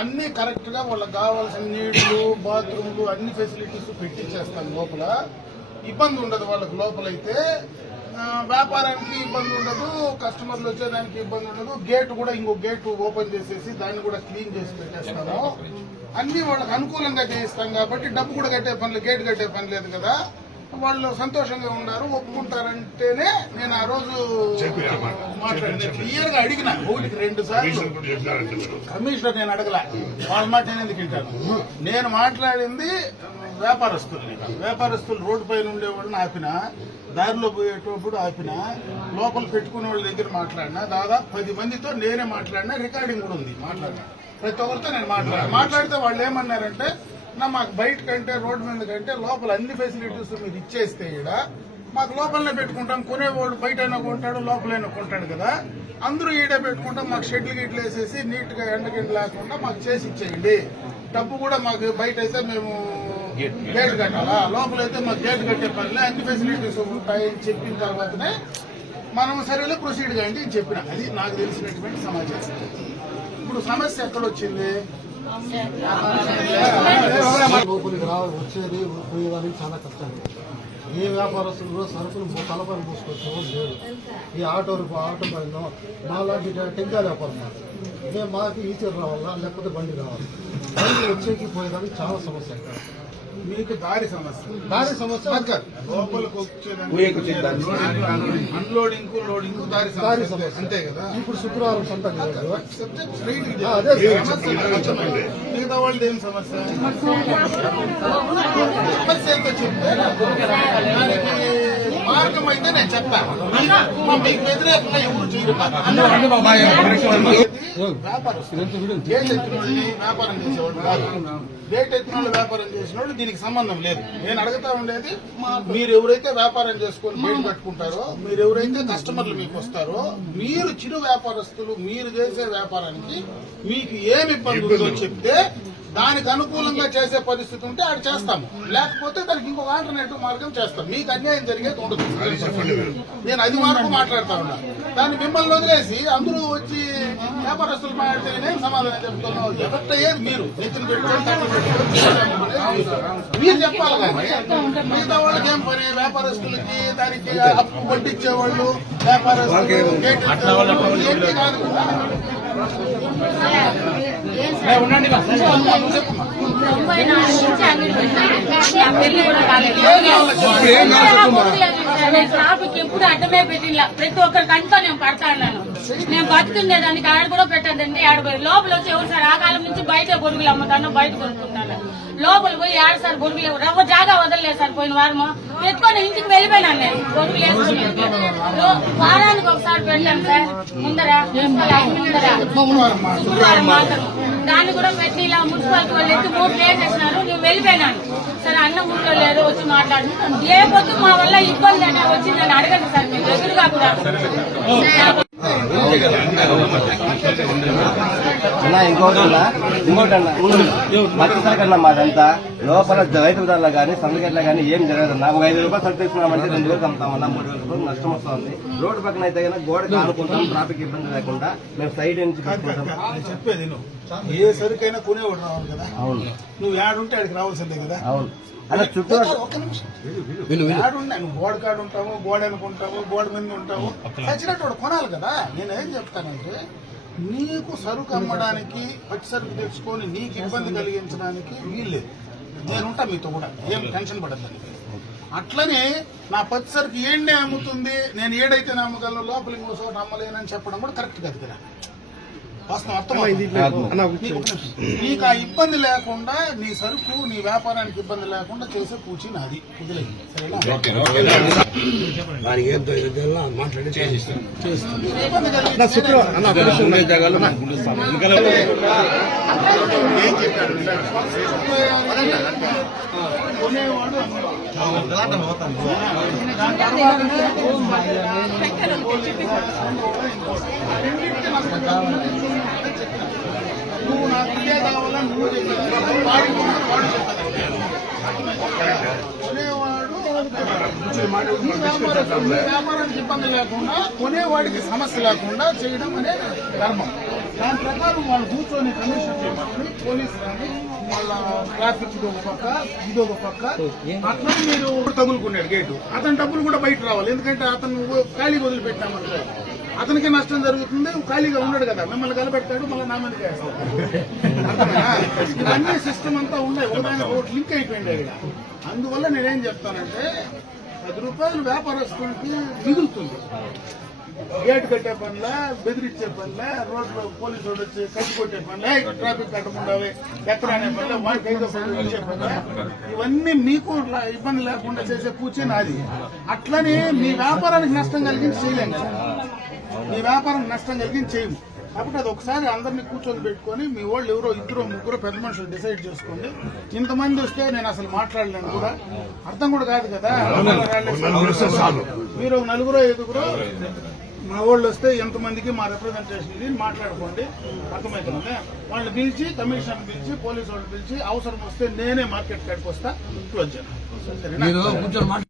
అన్ని కరెక్ట్ గా వాళ్ళకి కావాల్సిన నీళ్లు బాత్రూమ్లు అన్ని ఫెసిలిటీస్ పెట్టించేస్తాం. లోపల ఇబ్బంది ఉండదు వాళ్ళకి. లోపలైతే వ్యాపారానికి ఇబ్బంది ఉండదు, కస్టమర్లు వచ్చేదానికి ఇబ్బంది ఉండదు. గేట్ కూడా ఇంకో గేట్ ఓపెన్ చేసేసి దాన్ని కూడా క్లీన్ చేసి పెట్టేస్తాము. అన్ని వాళ్ళకి అనుకూలంగా చేయిస్తాం కాబట్టి డబ్బు కూడా కట్టే పని, గేట్ కట్టే పని లేదు కదా. వాళ్ళు సంతోషంగా ఉన్నారు, ఒప్పుకుంటారంటేనే నేను ఆ రోజు మాట్లాడిన క్లియర్ గా అడిగిన. 1-2 సార్లు కమిషనర్ నేను అడగల, వాళ్ళ మాట నేను ఎందుకు వింటాను. నేను మాట్లాడింది వ్యాపారస్తులు రోడ్డు పైన ఉండేవాళ్ళని ఆపిన, దారిలో పోయేటప్పుడు ఆపిన, లోపల పెట్టుకునే వాళ్ళ దగ్గర మాట్లాడినా. దాదాపు 10 మందితో నేనే మాట్లాడినా, రికార్డింగ్ కూడా ఉంది. మాట్లాడినా ప్రతి ఒక్కరితో నేను మాట్లాడితే వాళ్ళు ఏమన్నారంటే, మాకు బయట కంటే రోడ్డు మీద కంటే లోపల అన్ని ఫెసిలిటీస్ మీరు ఇచ్చేస్తే ఇక్కడ మాకు లోపలనే పెట్టుకుంటాం. కొనేవాడు బయటైనా కొంటాడు, లోపలైనా కొంటాడు కదా, అందరూ ఈడే పెట్టుకుంటాం. మాకు షెడ్లు గిట్లు వేసేసి నీట్ గా ఎండగండి లేకుండా మాకు చేసి ఇచ్చేయండి. డబ్బు కూడా మాకు బయట అయితే మేము గేట్ కట్టాలా, లోపలైతే మాకు గేట్ కట్టే పనిలే, అన్ని ఫెసిలిటీస్ ఉంటాయని చెప్పిన తర్వాతనే మనం సరేలే ప్రొసీడ్ చేయండి అని చెప్పిన. అది నాకు తెలిసినటువంటి సమాచారం. ఇప్పుడు సమస్య ఎక్కడొచ్చింది? లోపలికి వచ్చేది పోయేదానికి చాలా కష్టం. ఏ వ్యాపారస్తులు కూడా సరుకులు తలపని పోసుకొచ్చేవాళ్ళు లేరు. ఈ ఆటో పైన మాలాంటి టెంకాయ వ్యాపారం మేము మాకు ఈచర్ రావాలా, లేకపోతే బండి రావాలి. బండి వచ్చేకి పోయేదానికి చాలా సమస్య. మీకు దారి సమస్య లోపలికి అన్లోడింగ్ లోడింగ్ దారి సమస్య అంతే కదా. ఇప్పుడు శుక్రవారం సంత మిగతా వాళ్ళది ఏం సమస్య ఏంటో చెప్తే దానికి మార్గం అయితే నేను చెప్తాను. మీకు వ్యతిరేకంగా ఎవరు చేయరు. గేట్ ఎత్తిన వాళ్ళని వ్యాపారం చేసేవాళ్ళు కాదు. గేట్ ఎత్తిన వాళ్ళు వ్యాపారం చేసిన వాళ్ళు దీనికి సంబంధం లేదు. నేను అడుగుతా ఉండేది, మీరు ఎవరైతే వ్యాపారం చేసుకొని గేట్ కట్టుకుంటారో, మీరు ఎవరైతే కస్టమర్లు మీకు వస్తారో, మీరు చిరు వ్యాపారస్తులు మీరు చేసే వ్యాపారానికి మీకు ఏమి ఇబ్బంది ఉందో చెప్తే దానికి అనుకూలంగా చేసే పరిస్థితి ఉంటే అది చేస్తాము. లేకపోతే దానికి ఇంకొక ఆల్టర్నేటివ్ మార్గం చేస్తాం. మీకు అన్యాయం జరిగేది ఉండదు. నేను అది వరకు మాట్లాడుతా ఉన్నా. దాన్ని మిమ్మల్ని వదిలేసి అందరూ వచ్చి వ్యాపారస్తులు మాట్లాడితే నేనేం సమాధానం చెప్తున్నావు? ఎఫెక్ట్ అయ్యేది మీరు. నెత్తిన పెట్టుకోవాలి, మీరు చెప్పాలి. కానీ మిగతా వాళ్ళకి ఏం పని? వ్యాపారస్తులకి దానికి అప్పు పట్టించేవాళ్ళు, వ్యాపారస్తులు గేట్ ఏంటి కాదు. ట్రాఫిక్ ఎప్పుడు అడ్డమే పెట్టిలా. ప్రతి ఒక్కరికి అంతా నేను పడతా ఉన్నాను. నేను బతుకుండేదానికి ఆడ కూడా పెట్టదండి. ఆడ లోపల వచ్చి ఎవరు సార్ ఆ కాలం నుంచి బయట గొడుగులు అమ్ముతాను, బయట కొనుక్కుంటాను. లోపల పోయి ఆడ సార్ గొడుగులు రవ్వ జాగా వదలలేదు సార్. పోయిన వారము ఎత్తుకొని ఇంటికి వెళ్ళిపోయినాను నేను. గొడుగులు వేసుకుని వారానికి ఒకసారి పెట్టాను సార్. ముందర శుక్రవారం మాత్రం దాన్ని కూడా పెట్టి ఇలా మున్సిపాలిటీ వాళ్ళు ఎత్తి 3 ప్లేస్ వేసినారు. నేను వెళ్ళిపోయినాను. సరే అన్న ఊళ్ళో లేదు, వచ్చి మాట్లాడు. ఏ పొద్దు మా వల్ల ఇబ్బంది అయినా వచ్చి నన్ను అడగండి సార్. మీరు ఎదురుగా కూడా ఇంకోటన్నా మాదంతా లోపల రైతు విధాల్లో కానీ సంతకెట్లా కానీ ఏం జరగదన్నా. ఒక 5 రూపాయలు సరుకు తీసుకున్నామంటే 2 వేలకు అమ్ముతామన్నా, 3 వేల రూపాయలు నష్టం వస్తుంది. రోడ్డు పక్కన అయితే కన్నా గోడ కానుకుంటాం, ట్రాఫిక్ ఇబ్బంది లేకుండా మేము సైడ్ నుంచి చెప్పేది నువ్వు. ఏ సరుకైనా కొనేవాడు రావాలి కదా. అవును, నువ్వు ఏడుంటే ఆడికి రావాల్సిందే కదా. అవును, అలా చుట్టూ నువ్వు గోడ కాడు ఉంటావు, గోడ అనుకుంటావు, గోడ మీద ఉంటావు. నచ్చినట్టు వాడు కొనాలి కదా. నేనేం చెప్తానంటే, నీకు సరుకు అమ్మడానికి పచ్చి సరుకు తెచ్చుకొని నీకు ఇబ్బంది కలిగించడానికి వీల్లేదు. నేనుంటా మీతో కూడా, ఏం టెన్షన్ పడద్దని. అట్లనే నా పచ్చి సరుకు ఏండే అమ్ముతుంది, నేను ఏడైతే నమ్మగలను, లోపలికి ఇంకో చోట అమ్మలేనని చెప్పడం కూడా కరెక్ట్ కాదు కదా. వాస్తవం అర్థమైంది. నీకు ఆ ఇబ్బంది లేకుండా, నీ సరుకు నీ వ్యాపారానికి ఇబ్బంది లేకుండా చేసే పూచి నాది. కుదిలేదు సరేనా? ఏం చెప్పాడు కొనేవాడు నువ్వు నాకు ఇదే కావాలని నువ్వు చెప్పాడు. వాడు కొనేవాడు వ్యాపారానికి ఇబ్బంది లేకుండా, కొనేవాడికి సమస్య లేకుండా చేయడం అనేది ధర్మం. దాని ప్రకారం వాళ్ళు కూర్చొని కమిషన్ చేయమని పోలీసు కానీ వాళ్ళ ట్రాఫిక్ ఒక పక్క ఇది ఒక పక్క అట్లా మీరు తగులుకున్నాడు గేటు అతని డబ్బులు కూడా బయట రావాలి ఎందుకంటే అతను ఖాళీ వదిలిపెట్టామంటే అతనికి నష్టం జరుగుతుంది ఖాళీగా ఉన్నాడు కదా మిమ్మల్ని కలబెట్టాడు మళ్ళీ నా మీదకి వేస్తాడు అర్థమేనా? ఇవన్నీ సిస్టమ్ అంతా ఉన్నాయి ఒకదానికి ఒకటి లింక్ అయిపోయింది ఇక్కడ అందువల్ల నేనేం చెప్తానంటే 10 రూపాయలు వ్యాపారస్తులకి మిగులుతుంది గేట్ కట్టే పనిలా బెదిరించే పనిలా రోడ్లో పోలీసు వాళ్ళు వచ్చి కట్టి కొట్టే పనిలా ట్రాఫిక్ కట్టకుండా ఎక్కడ అనే పనిలా వాడికి ఐదో ఇచ్చే పనిలా ఇవన్నీ మీకు ఇబ్బంది లేకుండా చేసే పూచే నాది అట్లనే మీ వ్యాపారానికి నష్టం కలిగించి చేయలేం కదా మీ వ్యాపారానికి నష్టం కలిగించి చేయము కాబట్టి అది ఒకసారి అందరినీ కూర్చొని పెట్టుకొని మీ వాళ్ళు ఎవరో 2-3 పెద్ద మనుషులు డిసైడ్ చేసుకోండి ఇంతమంది వస్తే నేను అసలు మాట్లాడలేను కూడా అర్థం కూడా కాదు కదా మీరు ఒక 4-5 మా వాళ్ళు వస్తే ఎంతమందికి మా రిప్రజెంటేషన్ మాట్లాడుకోండి అర్థమవుతుంది వాళ్ళని పిలిచి కమిషన్ పిలిచి పోలీసు వాళ్ళు పిలిచి అవసరం వస్తే నేనే మార్కెట్ కాడికి వస్తా క్లోజ్ చేయాలి సరేనా